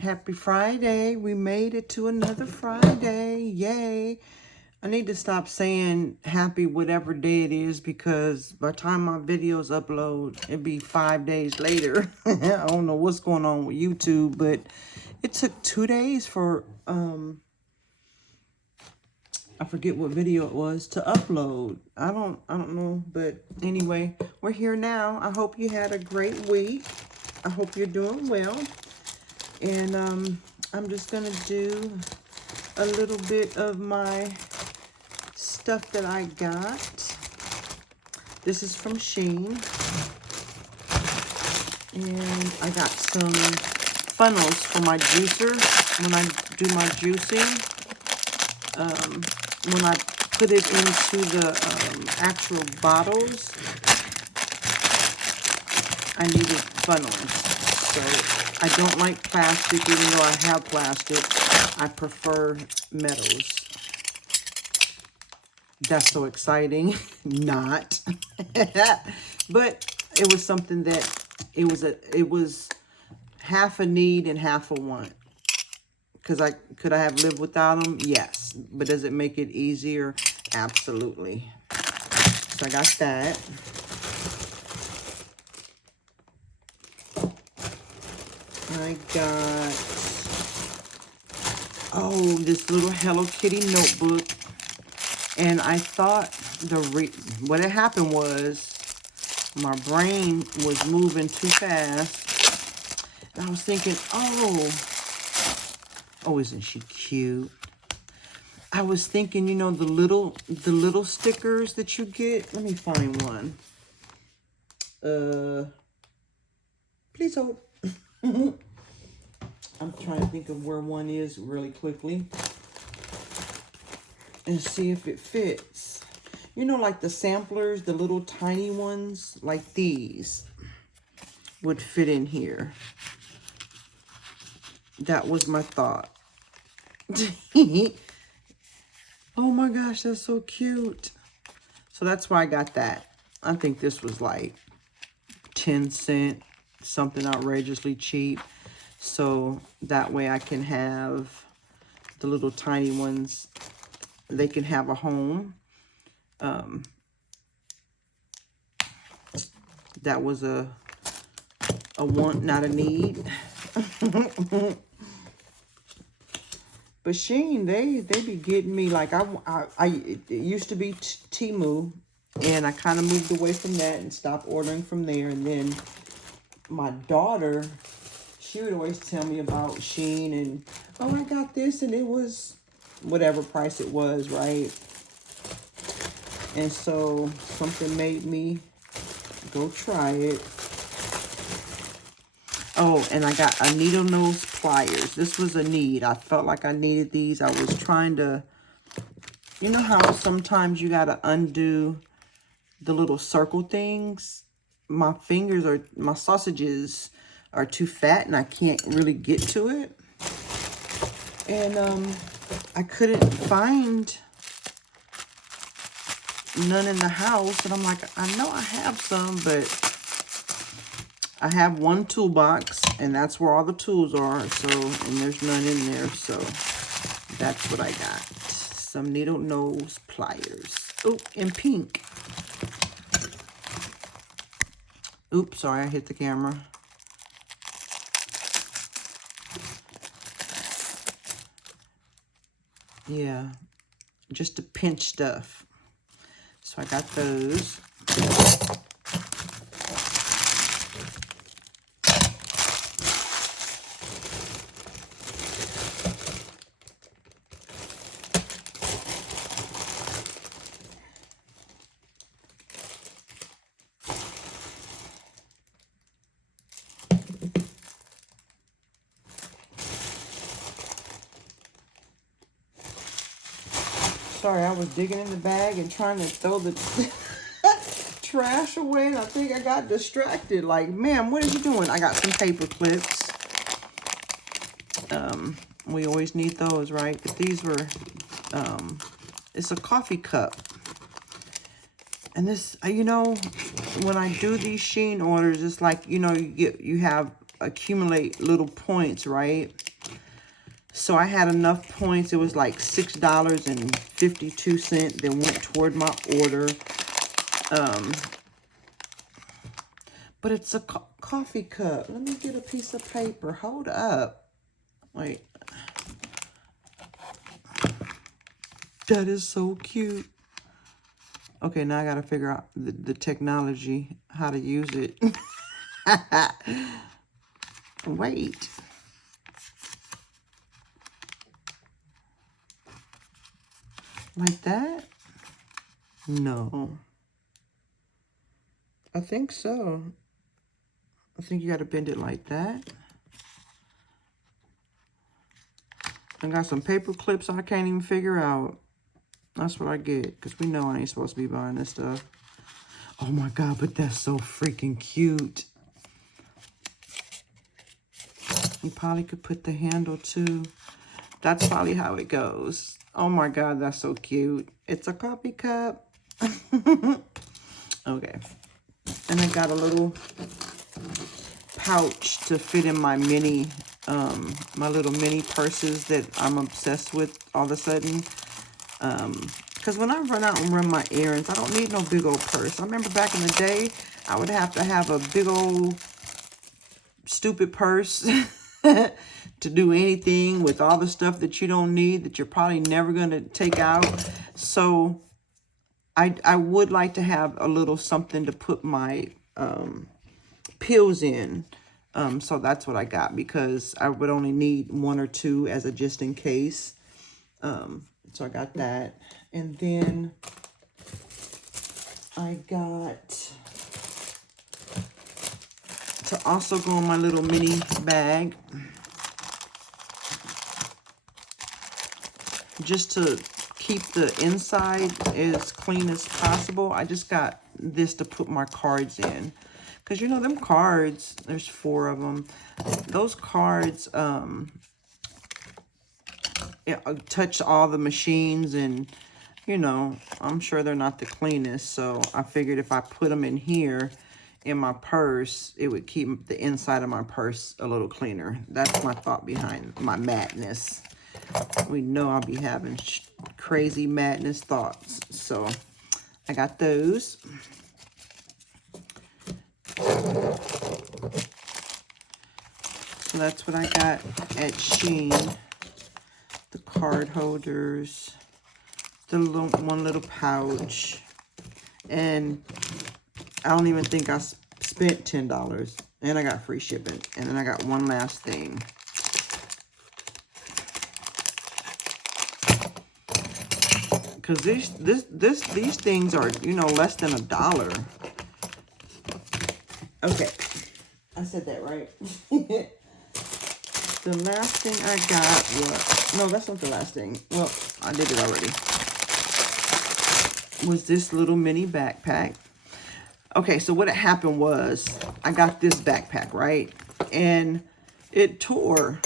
Happy Friday. We made it to another Friday. Yay. I need to stop saying happy whatever day it is because by the time my videos upload, it'd be 5 days later. I don't know what's going on with YouTube, but it took 2 days for, I forget what video it was to upload. I don't know, but anyway, we're here now. I hope you had a great week. I hope you're doing well. And I'm just gonna do a little bit of my stuff that I got. This is from SHEIN. And I got some funnels for my juicer when I do my juicing. When I put it into the actual bottles, I needed funnels. So I don't like plastic, even though I have plastic. I prefer metals. That's so exciting. Not. But it was something that it was half a need and half a want. Because could I have lived without them? Yes. But does it make it easier? Absolutely. So I got that. I got, this little Hello Kitty notebook. And I thought what had happened was my brain was moving too fast. And I was thinking, oh, isn't she cute? I was thinking, you know, the little stickers that you get. Let me find one. Please hold. I'm trying to think of where one is really quickly and see if it fits. You know, like the samplers, the little tiny ones, like these would fit in here. That was my thought. Oh my gosh, that's so cute. So that's why I got that. I think this was like 10 cents, something outrageously cheap. So that way I can have the little tiny ones. They can have a home. That was a want, not a need. But SHEIN, they be getting me. Like it used to be Temu, and I kind of moved away from that and stopped ordering from there. And then my daughter, she would always tell me about SHEIN and, oh, I got this, and it was whatever price it was, right? And so something made me go try it. Oh, and I got a needle nose pliers. This was a need. I felt like I needed these. I was trying to, you know how sometimes you got to undo the little circle things? My fingers are, my sausages are too fat and I can't really get to it. And I couldn't find none in the house. And I'm like, I know I have some, but I have one toolbox, and that's where all the tools are. So, and there's none in there. So that's what I got. Some needle nose pliers. Oh, in pink. Oops, sorry, I hit the camera. Yeah, just to pinch stuff. So I got those. Sorry, I was digging in the bag and trying to throw the trash away, and I think I got distracted. Like, ma'am, what are you doing? I got some paper clips. We always need those, right? But these were, it's a coffee cup. And this, you know, when I do these SHEIN orders, it's like, you know, you have accumulate little points, right? So I had enough points. It was like $6.52 that went toward my order. But it's a coffee cup. Let me get a piece of paper. Hold up. Wait. That is so cute. Okay, now I got to figure out the technology, how to use it. Wait. Like that? No. I think so. I think you got to bend it like that. I got some paper clips I can't even figure out. That's what I get, because we know I ain't supposed to be buying this stuff. Oh my God, but that's so freaking cute. You probably could put the handle too. That's probably how it goes. Oh my God, that's so cute. It's a coffee cup. Okay. And I got a little pouch to fit in my mini, my little mini purses that I'm obsessed with all of a sudden. Because when I run out and run my errands, I don't need no big old purse. I remember back in the day, I would have to have a big old stupid purse to do anything with all the stuff that you don't need, that you're probably never going to take out. So I would like to have a little something to put my pills in. So that's what I got, because I would only need one or two as a just in case. So I got that. And then I got to also go in my little mini bag, just to keep the inside as clean as possible. I just got this to put my cards in. Because, you know, them cards, there's 4 of them. Those cards touch all the machines, and, you know, I'm sure they're not the cleanest. So I figured if I put them in here in my purse, it would keep the inside of my purse a little cleaner. That's my thought behind my madness. We know I'll be having crazy madness thoughts. So I got those. So that's what I got at SHEIN. The card holders, the one little pouch, and I don't even think I spent $10, and I got free shipping. And then I got one last thing. Because these things are, you know, less than $1. Okay, I said that right. The last thing I got was, no, that's not the last thing. Well, I did it already. Was this little mini backpack. Okay, so what had happened was I got this backpack, right? And it tore.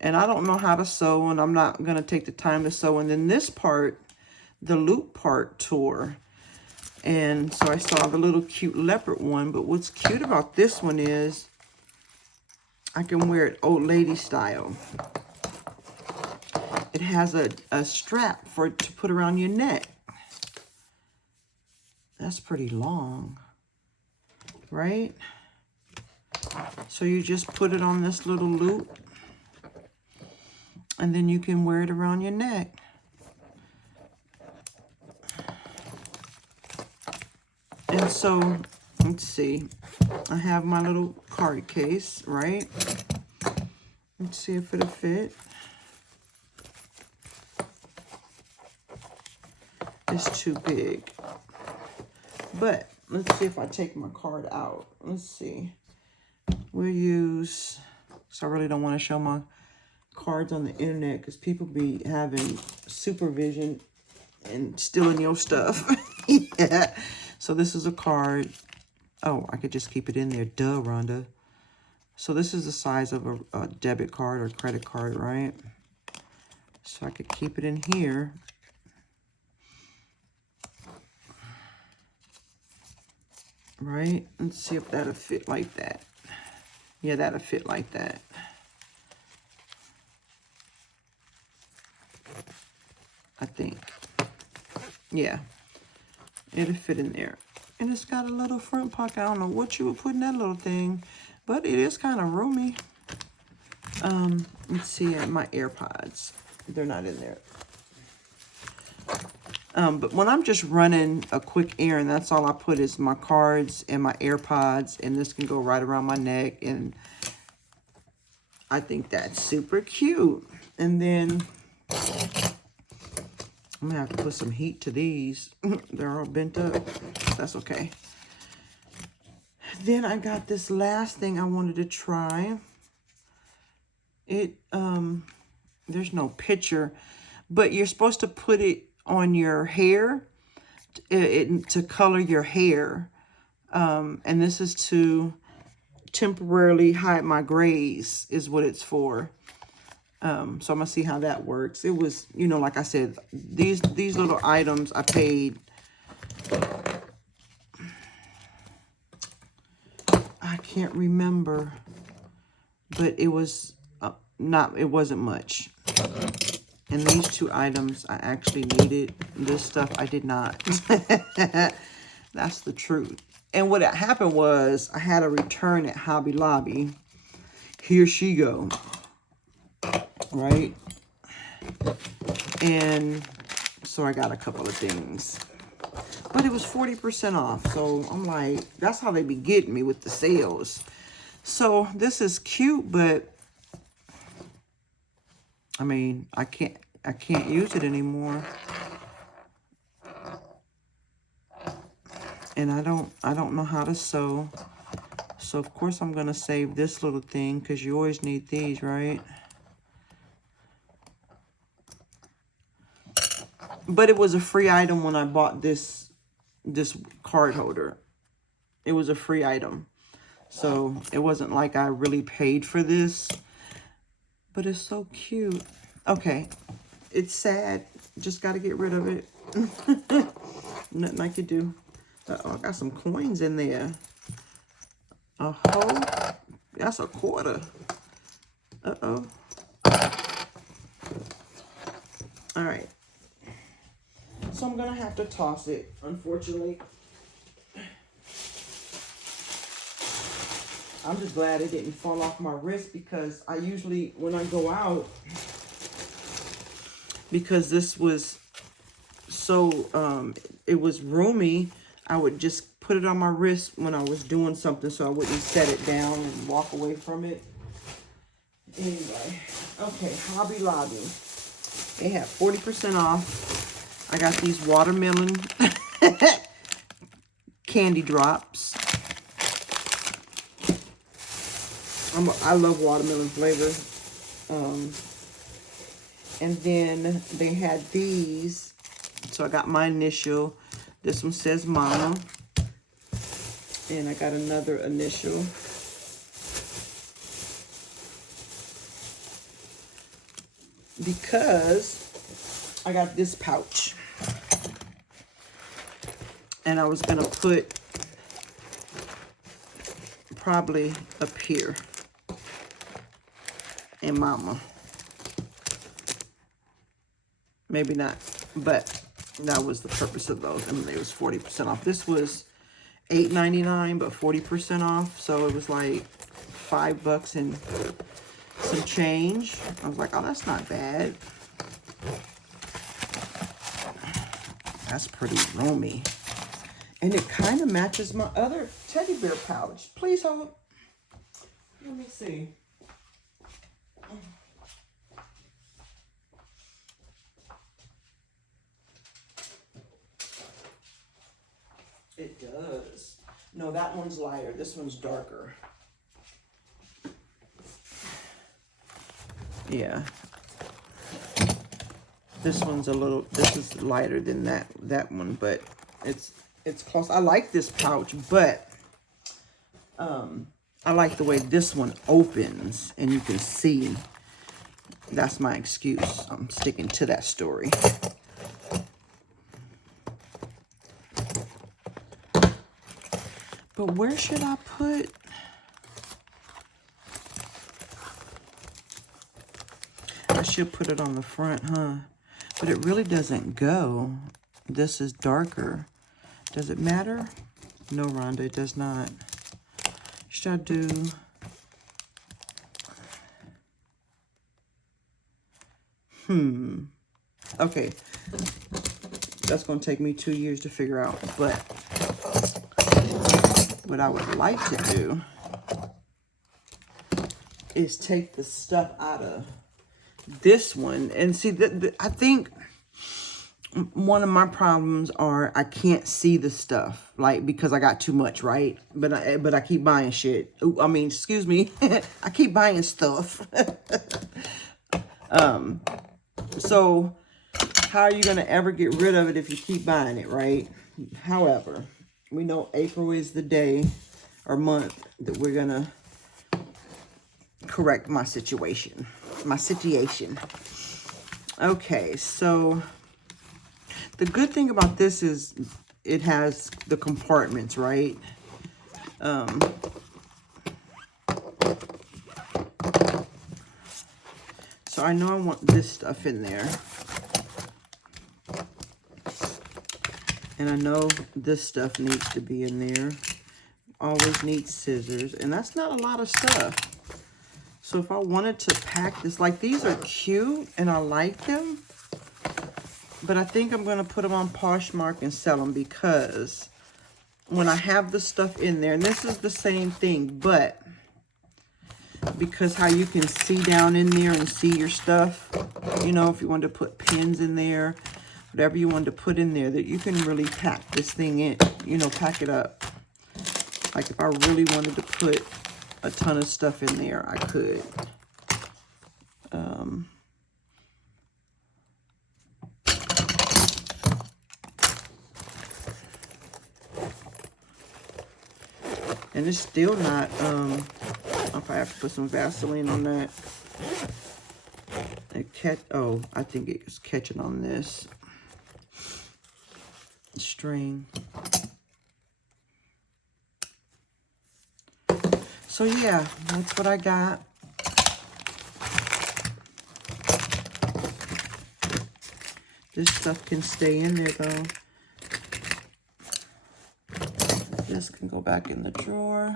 And I don't know how to sew, and I'm not going to take the time to sew. And then this part, the loop part, tore. And so I saw the little cute leopard one. But what's cute about this one is I can wear it old lady style. It has a strap to put around your neck. That's pretty long, right? So you just put it on this little loop, and then you can wear it around your neck. And so, let's see. I have my little card case, right? Let's see if it'll fit. It's too big. But let's see if I take my card out. Let's see. We'll use, so I really don't want to show my cards on the internet because people be having supervision and stealing your stuff. Yeah. So this is a card. Oh, I could just keep it in there. Duh, Rhonda. So this is the size of a debit card or credit card, right? So I could keep it in here. Right? Let's see if that'll fit like that. Yeah, that'll fit like that. I think. Yeah, it'll fit in there. And it's got a little front pocket. I don't know what you would put in that little thing, but it is kind of roomy. Let's see, my AirPods. They're not in there. But when I'm just running a quick errand, that's all I put is my cards and my AirPods, and this can go right around my neck, and I think that's super cute. And then I'm gonna have to put some heat to these. They're all bent up. That's okay. Then I got this last thing I wanted to try. It, there's no picture, but you're supposed to put it on your hair to color your hair. And this is to temporarily hide my grays is what it's for. So I'm gonna see how that works. It was, you know, like I said, these little items I paid, I can't remember, but it was it wasn't much. And these two items I actually needed. This stuff I did not. That's the truth. And what happened was I had a return at Hobby Lobby. Here she go. Right? And so I got a couple of things. But it was 40% off. So I'm like, that's how they be getting me with the sales. So this is cute, but I mean, I can't use it anymore. And I don't know how to sew. So of course I'm gonna save this little thing because you always need these, right? But it was a free item when I bought this card holder. It was a free item. So it wasn't like I really paid for this. But it's so cute. Okay. It's sad. Just got to get rid of it. Nothing I could do. Uh-oh, I got some coins in there. A whole. That's a quarter. Uh-oh. All right. So I'm going to have to toss it, unfortunately. I'm just glad it didn't fall off my wrist because I usually, when I go out, because this was so, it was roomy, I would just put it on my wrist when I was doing something so I wouldn't set it down and walk away from it. Anyway, okay, Hobby Lobby. They have 40% off. I got these watermelon candy drops. I love watermelon flavor. And then they had these. So I got my initial. This one says Mama. And I got another initial. Because I got this pouch. And I was going to put probably up here. And Mama. Maybe not, but that was the purpose of those. And it was 40% off. This was $8.99, but 40% off. So it was like $5 and some change. I was like, oh, that's not bad. That's pretty roomy. And it kind of matches my other teddy bear pouch. Please hold. Let me see. It does. No, that one's lighter. This one's darker. Yeah. This one's a little, this is lighter than that one, but it's close. I like this pouch, but I like the way this one opens and you can see. That's my excuse. I'm sticking to that story. But where should I put? I should put it on the front, huh? But it really doesn't go. This is darker. Does it matter? No, Rhonda, it does not. Should I do... Okay. That's going to take me 2 years to figure out. But what I would like to do is take the stuff out of this one. And see, I think one of my problems are I can't see the stuff, like, because I got too much, right? But I keep buying shit. Ooh, I mean, excuse me. I keep buying stuff. So how are you going to ever get rid of it if you keep buying it, right? However, we know April is the day or month that we're going to correct my situation. Okay, so the good thing about this is it has the compartments, right? So I know I want this stuff in there. And I know this stuff needs to be in there. Always need scissors. And that's not a lot of stuff. So if I wanted to pack this, like, these are cute and I like them. But I think I'm going to put them on Poshmark and sell them, because when I have the stuff in there, and this is the same thing, but because how you can see down in there and see your stuff, you know, if you want to put pins in there, whatever you want to put in there, that you can really pack this thing in, you know, pack it up. Like if I really wanted to put a ton of stuff in there, I could. And it's still not, if I have to put some Vaseline on that. Oh, I think it's catching on this string. So yeah, that's what I got. This stuff can stay in there though. This can go back in the drawer.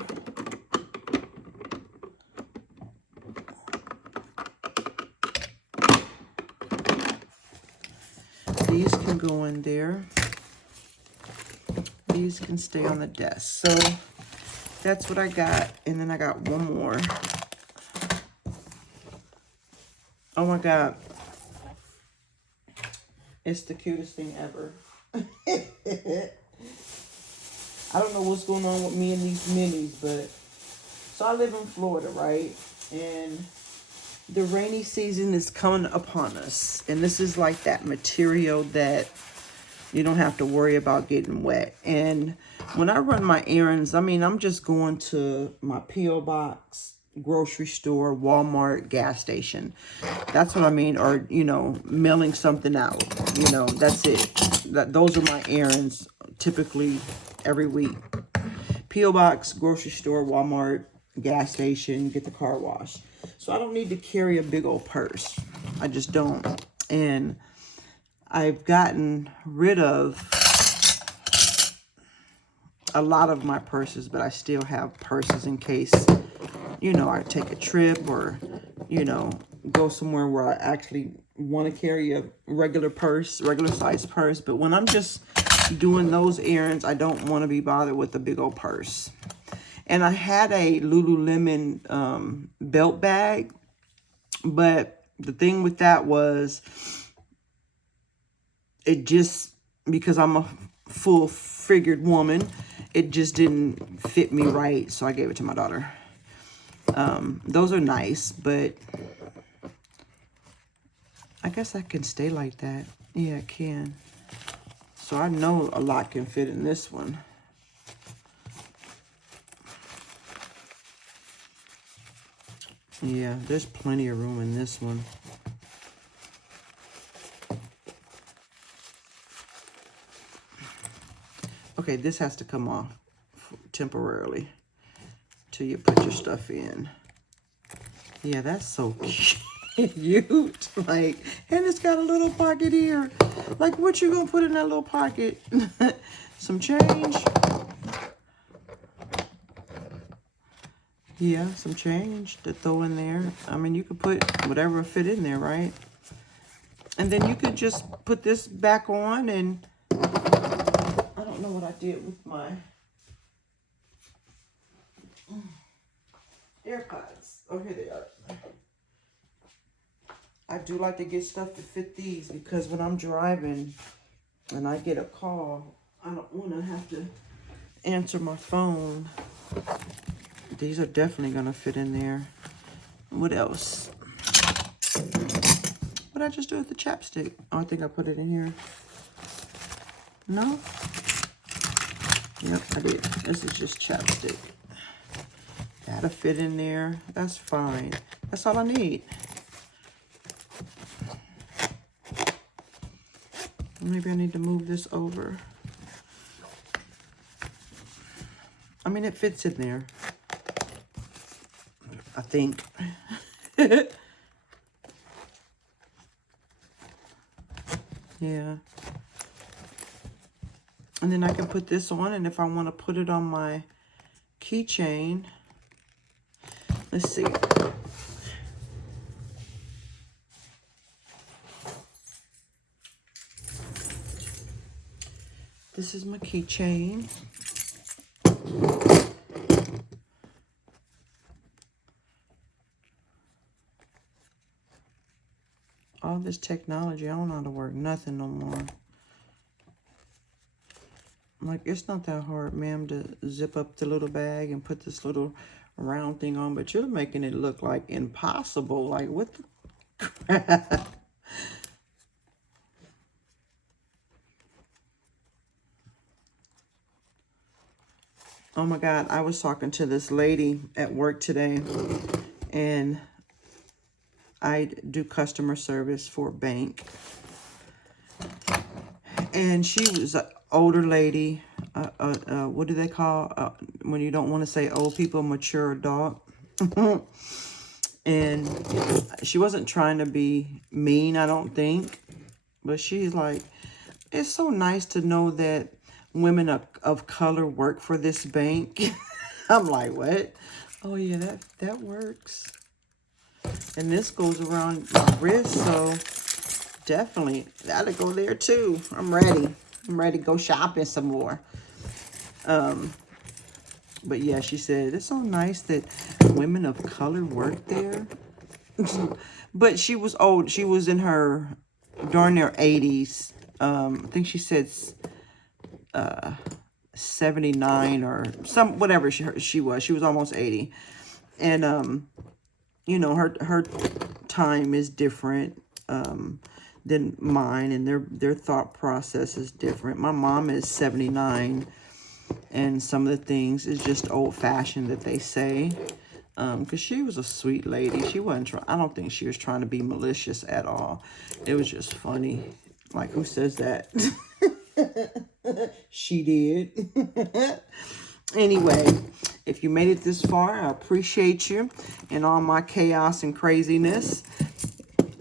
These can go in there. These can stay on the desk. So that's what I got. And then I got one more. Oh my God. It's the cutest thing ever. I don't know what's going on with me and these minis, but so I live in Florida, right? And the rainy season is coming upon us. And this is like that material that you don't have to worry about getting wet. And when I run my errands, I mean, I'm just going to my P.O. box, grocery store, Walmart, gas station. That's what I mean. Or, you know, mailing something out. You know, that's it. Those are my errands typically every week. P.O. box, grocery store, Walmart, gas station, get the car washed. So I don't need to carry a big old purse. I just don't. And I've gotten rid of a lot of my purses, but I still have purses in case, you know, I take a trip or, you know, go somewhere where I actually want to carry a regular purse, regular size purse. But when I'm just doing those errands, I don't want to be bothered with a big old purse. And I had a Lululemon belt bag, but the thing with that was it just, because I'm a full-figured woman, it just didn't fit me right, so I gave it to my daughter. Those are nice, but I guess I can stay like that. Yeah, it can. So I know a lot can fit in this one. Yeah, there's plenty of room in this one. Okay, this has to come off temporarily till you put your stuff in. Yeah, that's so cute. Huge. Like, and it's got a little pocket here. Like, what you gonna put in that little pocket? Some change. Yeah, some change to throw in there. I mean, you could put whatever fit in there, right? And then you could just put this back on, and I don't know what I did with my AirPods. Oh, here they are. I do like to get stuff to fit these because when I'm driving and I get a call, I don't want to have to answer my phone. These are definitely going to fit in there. What else? What did I just do with the chapstick? Oh, I think I put it in here. No? Yep, I did. This is just chapstick. That'll fit in there. That's fine. That's all I need. Maybe I need to move this over. I mean, it fits in there. I think. Yeah. And then I can put this on, and if I want to put it on my keychain, let's see. This is my keychain. All this technology, I don't know how to work nothing no more. Like, it's not that hard, ma'am, to zip up the little bag and put this little round thing on, but you're making it look like impossible. Like, what the crap? Oh my God, I was talking to this lady at work today, and I do customer service for a bank. And she was an older lady. What do they call when you don't want to say old people, mature adult? And she wasn't trying to be mean, I don't think. But she's like, it's so nice to know that women of color work for this bank. I'm like, what? Oh, yeah, that works. And this goes around my wrist, so definitely that'll go there too. I'm ready. I'm ready to go shopping some more. But yeah, she said, it's so nice that women of color work there. But she was old. She was in her, during their 80s. I think she said 79 or some, whatever she was. She was almost 80. And, you know, her time is different than mine, and their thought process is different. My mom is 79, and some of the things is just old-fashioned that they say. Because she was a sweet lady. She wasn't trying, I don't think she was trying to be malicious at all. It was just funny. Like, who says that? She did. Anyway, if you made it this far, I appreciate you and all my chaos and craziness.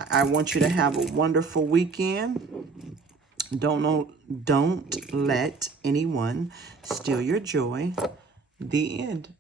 I want you to have a wonderful weekend. Don't let anyone steal your joy. The end.